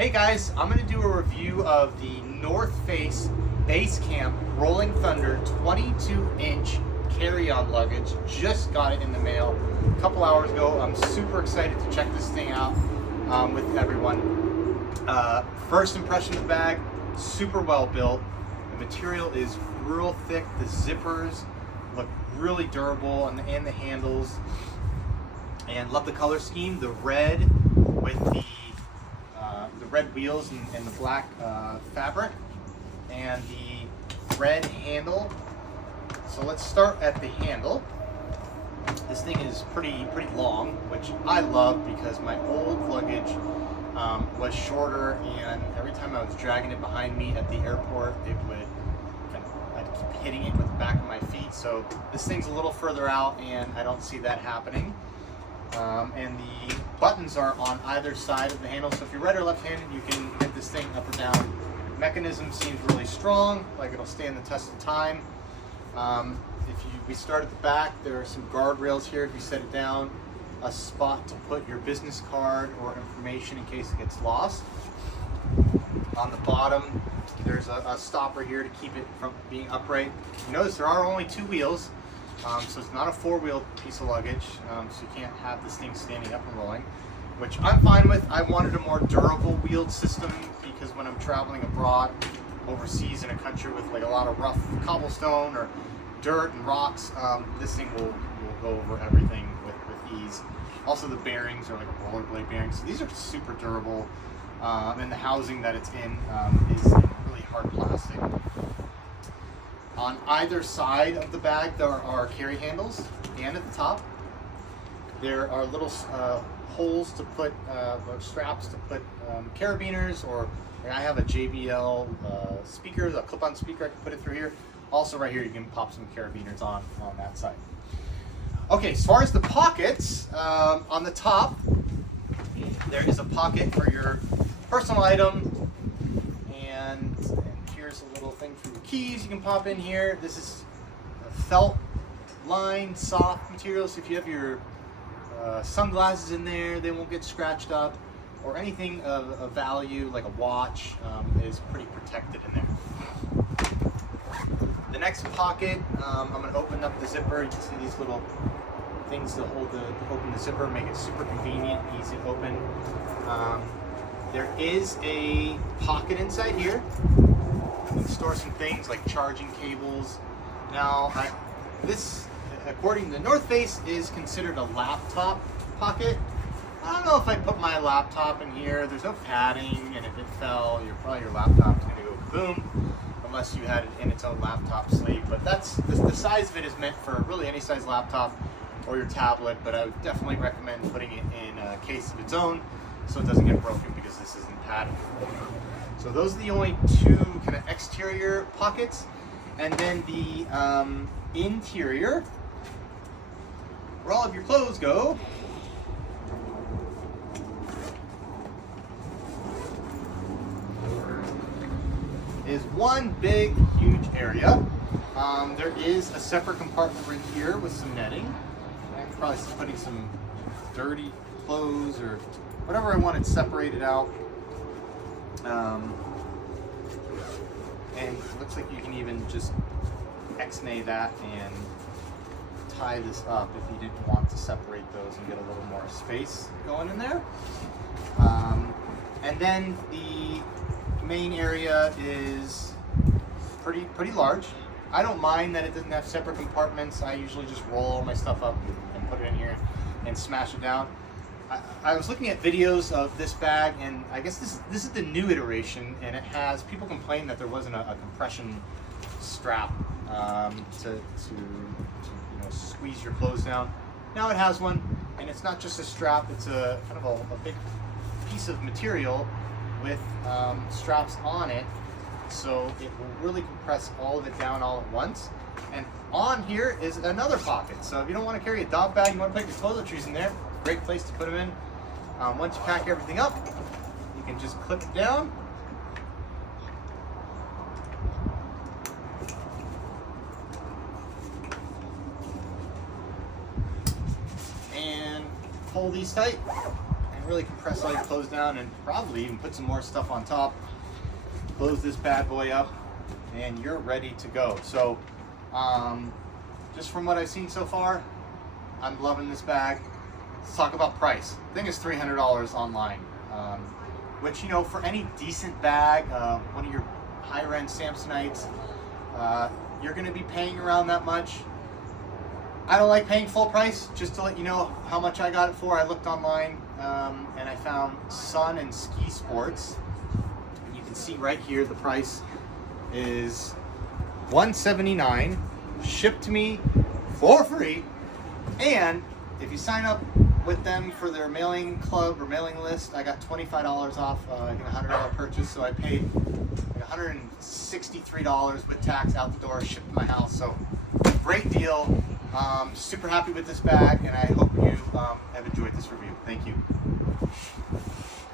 Hey guys, I'm going to do a review of the North Face Basecamp Rolling Thunder 22-inch carry-on luggage. Just got it in the mail a couple hours ago. I'm super excited to check this thing out with everyone. First impression of the bag, super well built. The material is real thick. The zippers look really durable and the handles. And love the color scheme, the red with the red wheels and the black fabric and the red handle. So let's start at the handle. This thing is pretty long, which I love because my old luggage was shorter, and every time I was dragging it behind me at the airport, I'd keep hitting it with the back of my feet. So this thing's a little further out, and I don't see that happening. And the buttons are on either side of the handle, so if you're right or left-handed, you can hit this thing up or down. The mechanism seems really strong, like it'll stand the test of time. We start at the back, there are some guardrails here if you set it down, a spot to put your business card or information in case it gets lost. On the bottom, there's a stopper here to keep it from being upright. You notice there are only two wheels. So it's not a four-wheel piece of luggage, so you can't have this thing standing up and rolling, which I'm fine with. I wanted a more durable wheeled system because when I'm traveling abroad, overseas in a country with like a lot of rough cobblestone or dirt and rocks, this thing will go over everything with ease. Also, the bearings are like a rollerblade bearing, so these are super durable, and the housing that it's in is really hard plastic. On either side of the bag, there are carry handles, and at the top, there are little holes to put, straps to put carabiners, or I have a JBL speaker, a clip-on speaker, I can put it through here. Also right here, you can pop some carabiners on that side. Okay, as far as the pockets, on the top, there is a pocket for your personal item, and here's a little thing for your keys you can pop in here. This is a felt lined soft material, so if you have your sunglasses in there, they won't get scratched up, or anything of value like a watch is pretty protected in there. The next pocket, I'm going to open up the zipper. You can see these little things to open the zipper, make it super convenient, easy to open. There is a pocket inside here. You can store some things like charging cables. Now, this, according to the North Face, is considered a laptop pocket. I don't know if I put my laptop in here. There's no padding, and if it fell, your laptop's gonna go boom, unless you had it in its own laptop sleeve. But that's the size of it is meant for really any size laptop or your tablet. But I would definitely recommend putting it in a case of its own so it doesn't get broken, because this isn't padded. So those are the only two kind of exterior pockets. And then the interior, where all of your clothes go, is one big, huge area. There is a separate compartment right here with some netting. I'm probably putting some dirty clothes or whatever I wanted separated out. And it looks like you can even just X-nay that and tie this up if you didn't want to separate those and get a little more space going in there. And then the main area is pretty large. I don't mind that it doesn't have separate compartments. I usually just roll all my stuff up and put it in here and smash it down. I was looking at videos of this bag, and I guess this is the new iteration, and it has, people complain that there wasn't a compression strap to squeeze your clothes down. Now it has one, and it's not just a strap, it's a kind of a big piece of material with straps on it, so it will really compress all of it down all at once. And on here is another pocket, so if you don't want to carry a dog bag, you want to put your toiletries in there, great place to put them in. Once you pack everything up, you can just clip it down. And pull these tight, and really compress all your clothes down and probably even put some more stuff on top. Close this bad boy up and you're ready to go. So just from what I've seen so far, I'm loving this bag. Let's talk about price. I think it's $300 online, which, you know, for any decent bag, one of your higher end Samsonites, you're gonna be paying around that much. I don't like paying full price. Just to let you know how much I got it for, I looked online and I found Sun and Ski Sports. And you can see right here the price is $179, shipped to me for free. And if you sign up with them for their mailing club or mailing list, I got $25 off I think a $100 purchase. So I paid like $163 with tax out the door, shipped to my house. So great deal. Super happy with this bag, and I hope you have enjoyed this review. Thank you.